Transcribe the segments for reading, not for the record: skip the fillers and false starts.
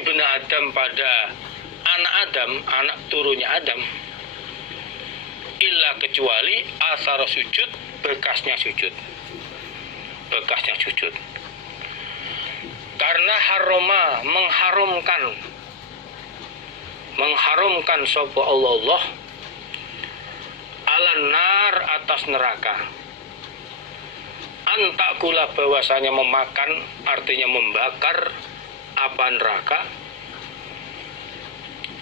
ibnu Adam pada anak Adam, anak turunnya Adam, illa kecuali asar sujud, bekasnya sujud. Bekasnya sujud. Karena haroma, mengharumkan sapa Allah ala nar, atas neraka. Antakula, bahwasanya memakan, artinya membakar apa neraka.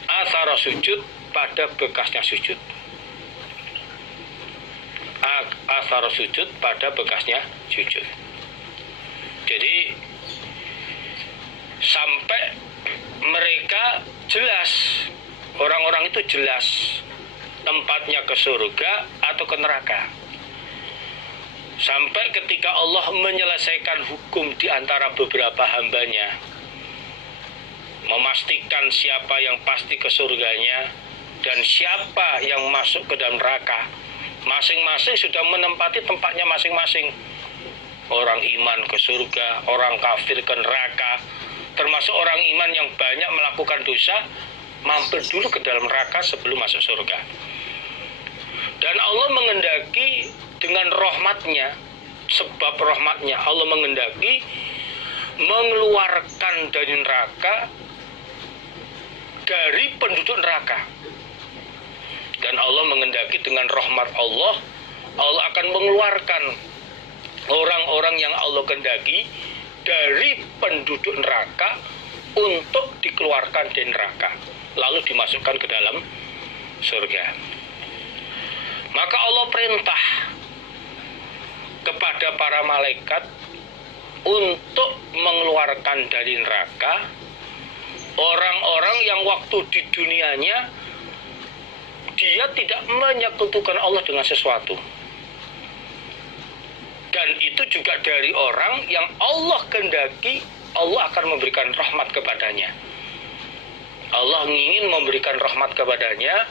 Asara sujud, pada bekasnya sujud. Asara sujud, pada bekasnya sujud. Jadi sampai mereka jelas, orang-orang itu jelas tempatnya ke surga atau ke neraka. Sampai ketika Allah menyelesaikan hukum di antara beberapa hambanya, memastikan siapa yang pasti ke surganya dan siapa yang masuk ke dalam neraka, masing-masing sudah menempati tempatnya masing-masing. Orang iman ke surga, orang kafir ke neraka, termasuk orang iman yang banyak melakukan dosa, mampir dulu ke dalam neraka sebelum masuk surga. Dan Allah mengendaki dengan rahmatnya, sebab rahmatnya Allah mengendaki mengeluarkan dari neraka, dari penduduk neraka. Dan Allah mengendaki dengan rahmat Allah, Allah akan mengeluarkan orang-orang yang Allah kehendaki dari penduduk neraka untuk dikeluarkan dari neraka, lalu dimasukkan ke dalam surga. Maka Allah perintah kepada para malaikat untuk mengeluarkan dari neraka orang-orang yang waktu di dunianya dia tidak menyekutukan Allah dengan sesuatu. Dan itu juga dari orang yang Allah kehendaki Allah akan memberikan rahmat kepadanya. Allah ingin memberikan rahmat kepadanya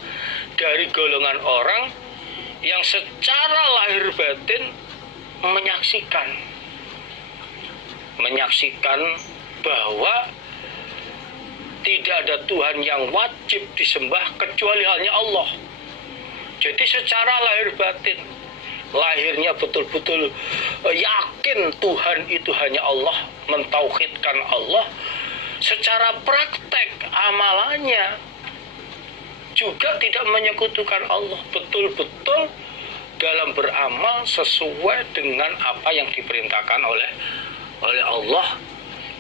dari golongan orang yang secara lahir batin menyaksikan bahwa tidak ada Tuhan yang wajib disembah kecuali hanya Allah. Jadi secara lahir batin, lahirnya betul-betul yakin Tuhan itu hanya Allah, mentauhidkan Allah. Secara praktek amalannya juga tidak menyekutukan Allah, betul-betul dalam beramal sesuai dengan apa yang diperintahkan oleh Allah,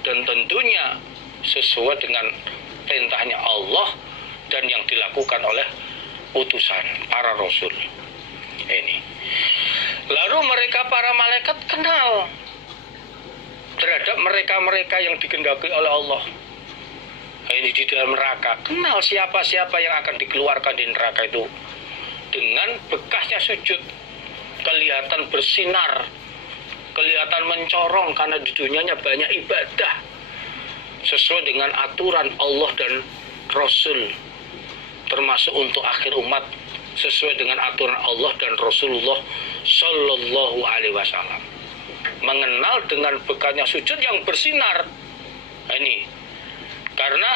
dan tentunya sesuai dengan perintahnya Allah dan yang dilakukan oleh utusan para rasul ini. Lalu mereka para malaikat kenal terhadap mereka-mereka yang dikehendaki oleh Allah ini di dalam neraka, kenal siapa-siapa yang akan dikeluarkan di neraka itu dengan bekasnya sujud, kelihatan bersinar, kelihatan mencorong karena di dunianya banyak ibadah sesuai dengan aturan Allah dan Rasul, termasuk untuk akhir umat sesuai dengan aturan Allah dan Rasulullah Sallallahu Alaihi Wasallam. Mengenal dengan bekasnya sujud yang bersinar ini, karena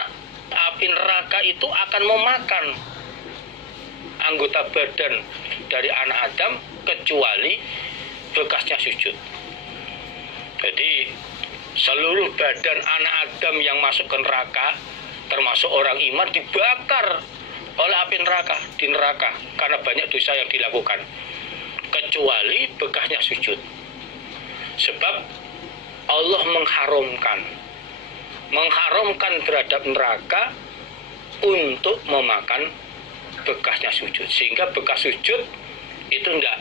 api neraka itu akan memakan anggota badan dari anak Adam kecuali bekasnya sujud. Jadi seluruh badan anak Adam yang masuk ke neraka, termasuk orang iman, dibakar oleh api neraka di neraka karena banyak dosa yang dilakukan, kecuali bekasnya sujud. Sebab Allah mengharamkan terhadap neraka untuk memakan bekasnya sujud, sehingga bekas sujud itu tidak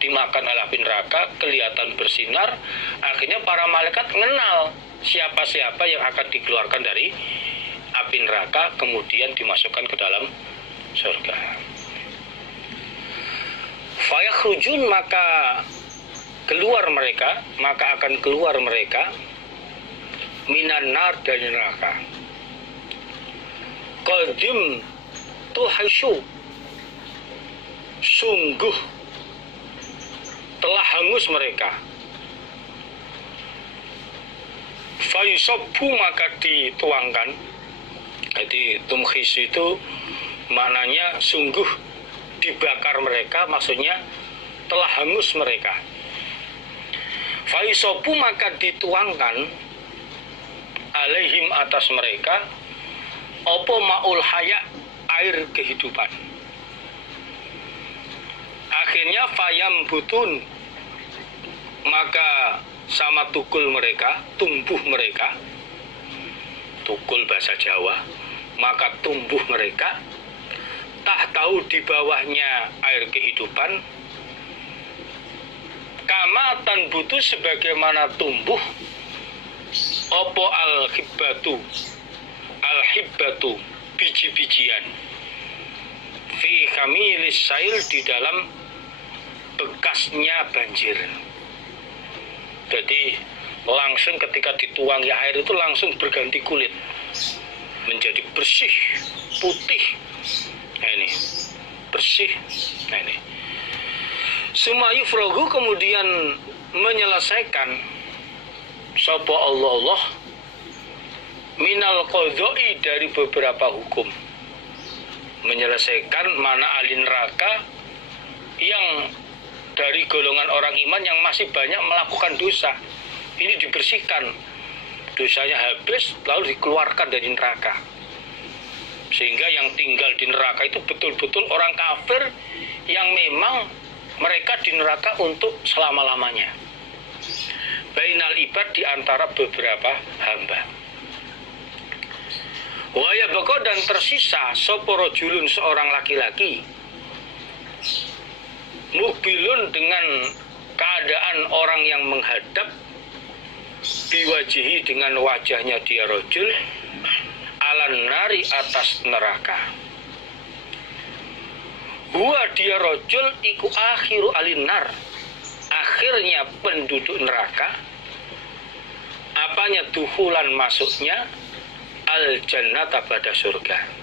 dimakan oleh api neraka, kelihatan bersinar. Akhirnya para malaikat mengenal siapa-siapa yang akan dikeluarkan dari api neraka kemudian dimasukkan ke dalam surga. Fayakhrujun, maka akan keluar mereka minan nar, dari neraka. Qadim tuhasyu, sungguh telah hangus mereka. Fayusabbu, maka dituangkan Jadi tumkhis itu maknanya sungguh dibakar mereka, maksudnya telah hangus mereka. Faisopu maka dituangkan alaihim atas mereka opo maul haya air kehidupan. Akhirnya fayam butun maka sama tukul mereka, tumbuh mereka, tukul bahasa Jawa, maka tumbuh mereka, tak tahu di bawahnya air kehidupan, kamatan butuh sebagaimana tumbuh, opo al-hibbatu, biji-bijian, fi khamilis sail di dalam bekasnya banjir. Jadi langsung ketika dituangi air itu langsung berganti kulit, menjadi bersih, putih. Nah ini bersih. Nah ini Sumayu frogu kemudian menyelesaikan sapa Allah minal qadha'i dari beberapa hukum, menyelesaikan mana ahli neraka yang dari golongan orang iman yang masih banyak melakukan dosa. Ini dibersihkan, dosanya habis lalu dikeluarkan dari neraka, sehingga yang tinggal di neraka itu betul-betul orang kafir yang memang mereka di neraka untuk selama-lamanya. Bainal ibad di antara beberapa hamba. Waya bako dan tersisa soporo julun seorang laki-laki mubilun dengan keadaan orang yang menghadap biwajihi dengan wajahnya dia rojul alan nari atas neraka. Huwa dia rojul iku akhiru alinar, akhirnya penduduk neraka. Apanya duhulan masuknya al jannata pada surga.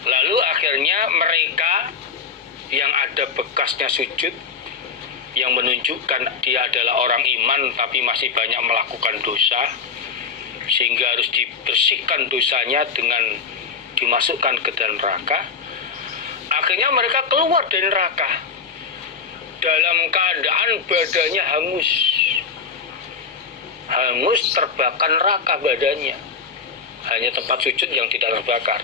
Lalu akhirnya mereka yang ada bekasnya sujud, yang menunjukkan dia adalah orang iman tapi masih banyak melakukan dosa, sehingga harus dibersihkan dosanya dengan dimasukkan ke dalam neraka. Akhirnya mereka keluar dari neraka dalam keadaan badannya hangus terbakar neraka badannya, hanya tempat sujud yang tidak terbakar.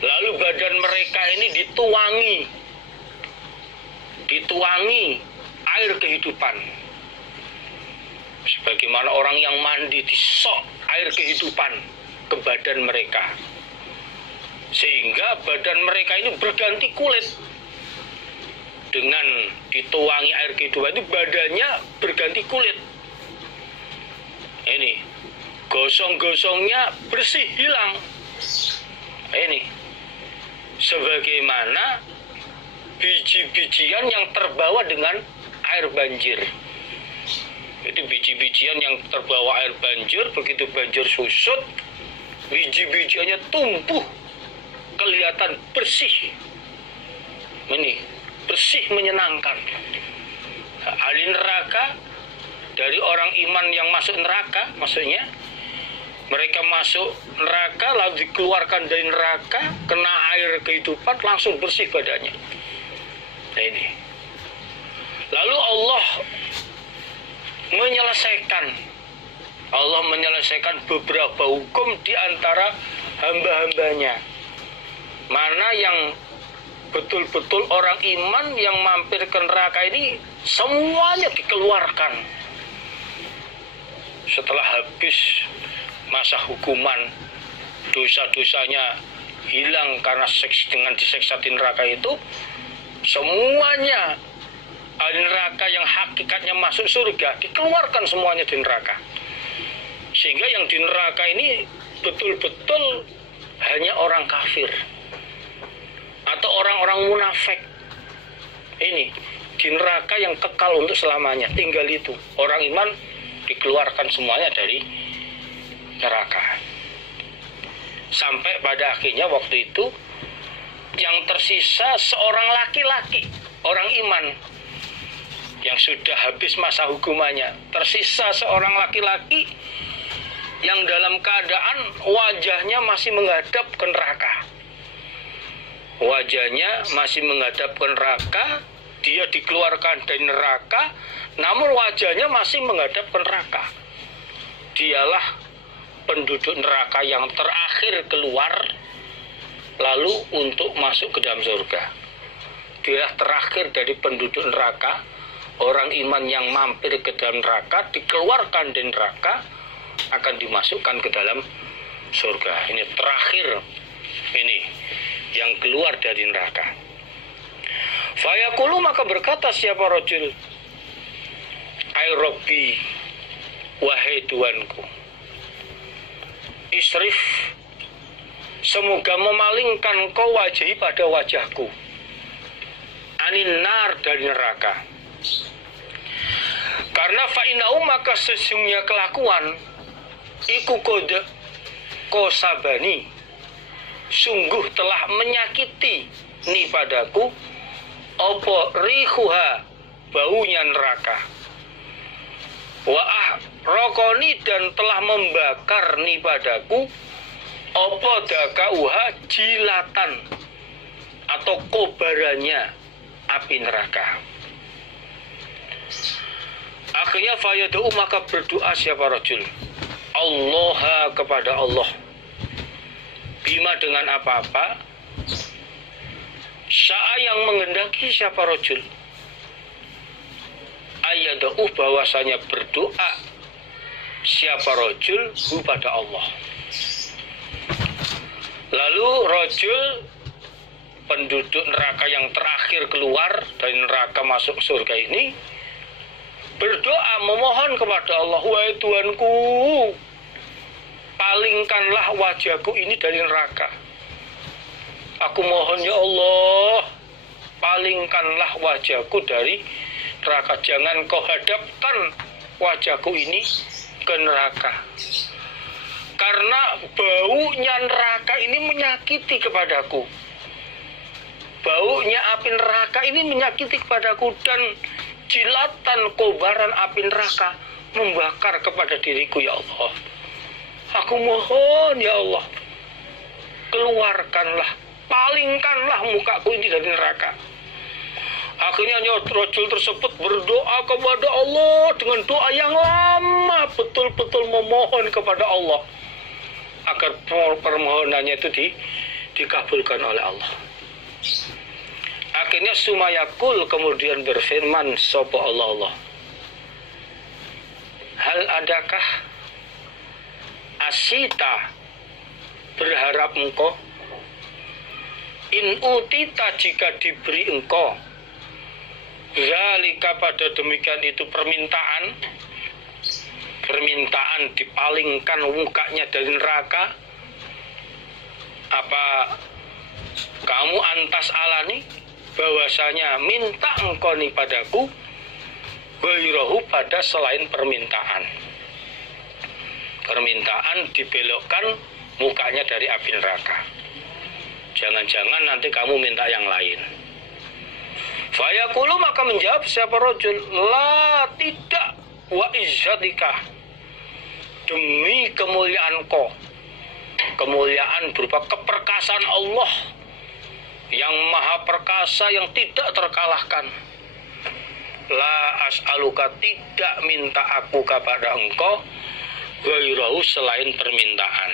Lalu badan mereka ini dituangi air kehidupan, sebagaimana orang yang mandi disok air kehidupan ke badan mereka, sehingga badan mereka ini berganti kulit. Dengan dituangi air kehidupan itu badannya berganti kulit. Ini gosong-gosongnya bersih, hilang. Ini sebagaimana biji-bijian yang terbawa dengan air banjir. Itu biji-bijian yang terbawa air banjir, begitu banjir susut, biji-bijiannya tumbuh, kelihatan bersih. Ini bersih, menyenangkan. Ahli neraka dari orang iman yang masuk neraka, maksudnya mereka masuk neraka lalu dikeluarkan dari neraka, kena air kehidupan, langsung bersih badannya. Nah ini. Lalu Allah menyelesaikan beberapa hukum di antara hamba-hambanya. Mana yang betul-betul orang iman yang mampir ke neraka ini semuanya dikeluarkan setelah habis masa hukuman, dosa-dosanya hilang karena dengan diseksa di neraka itu. Semuanya ahli neraka yang hakikatnya masuk surga dikeluarkan semuanya di neraka, sehingga yang di neraka ini betul-betul hanya orang kafir atau orang-orang munafik. Ini di neraka yang kekal untuk selamanya, tinggal itu. Orang iman dikeluarkan semuanya dari neraka, sampai pada akhirnya waktu itu yang tersisa seorang laki-laki, orang iman yang sudah habis masa hukumannya. Tersisa seorang laki-laki yang dalam keadaan wajahnya masih menghadap ke neraka. Wajahnya masih menghadap ke neraka, dia dikeluarkan dari neraka, namun wajahnya masih menghadap ke neraka. Dialah penduduk neraka yang terakhir keluar, lalu untuk masuk ke dalam surga. Dialah terakhir dari penduduk neraka, orang iman yang mampir ke dalam neraka, dikeluarkan dari neraka, akan dimasukkan ke dalam surga. Ini terakhir, ini yang keluar dari neraka. Fayaqulu, maka berkata siapa rajul, ay Rabbi, wahai Tuanku, isrif, semoga memalingkan kau wajahi pada wajahku, anin nar, dari neraka. Karena fa'inau, maka sesungguhnya kelakuan iku kode kosabani, sungguh telah menyakiti ni padaku opo rihuha, baunya neraka, wa rokoni, dan telah membakar ni padaku opo dakauha, jilatan atau kobarannya api neraka. Akhirnya fayad'u, maka berdoa siapa rajul, Allah, kepada Allah, bima, dengan apa-apa, sya'a, yang menghendaki siapa rajul, ayad'u, bahwasanya berdoa siapa rajul kepada Allah. Lalu rajul, penduduk neraka yang terakhir keluar dari neraka masuk surga ini, berdoa memohon kepada Allah, wahai Tuanku, palingkanlah wajahku ini dari neraka. Aku mohon ya Allah, palingkanlah wajahku dari neraka. Jangan kau hadapkan wajahku ini ke neraka. Karena baunya neraka ini menyakiti kepadaku. Baunya api neraka ini menyakiti kepadaku, dan jilatan kobaran api neraka membakar kepada diriku ya Allah. Aku mohon ya Allah, keluarkanlah, palingkanlah mukaku ini dari neraka. Akhirnya rajul tersebut berdoa kepada Allah dengan doa yang lama, betul-betul memohon kepada Allah agar permohonannya itu dikabulkan oleh Allah. Akhirnya sumayakul, kemudian berfirman sapa Allah, hal adakah asita, berharap engkau, in utita, jika diberi engkau, zalika, pada demikian itu permintaan dipalingkan mukanya dari neraka, apa kamu antas alani, bahwasanya minta engkau nih padaku, ghairahu, pada selain permintaan dibelokkan mukanya dari api neraka. Jangan-jangan nanti kamu minta yang lain. Fayaqulu, maka menjawab siapa rajul, la, tidak, wa izzatika, demi kemuliaan kau, kemuliaan berupa keperkasaan Allah yang maha perkasa, yang tidak terkalahkan, la as'aluka, tidak minta aku kepada engkau, ghairahu, selain permintaan.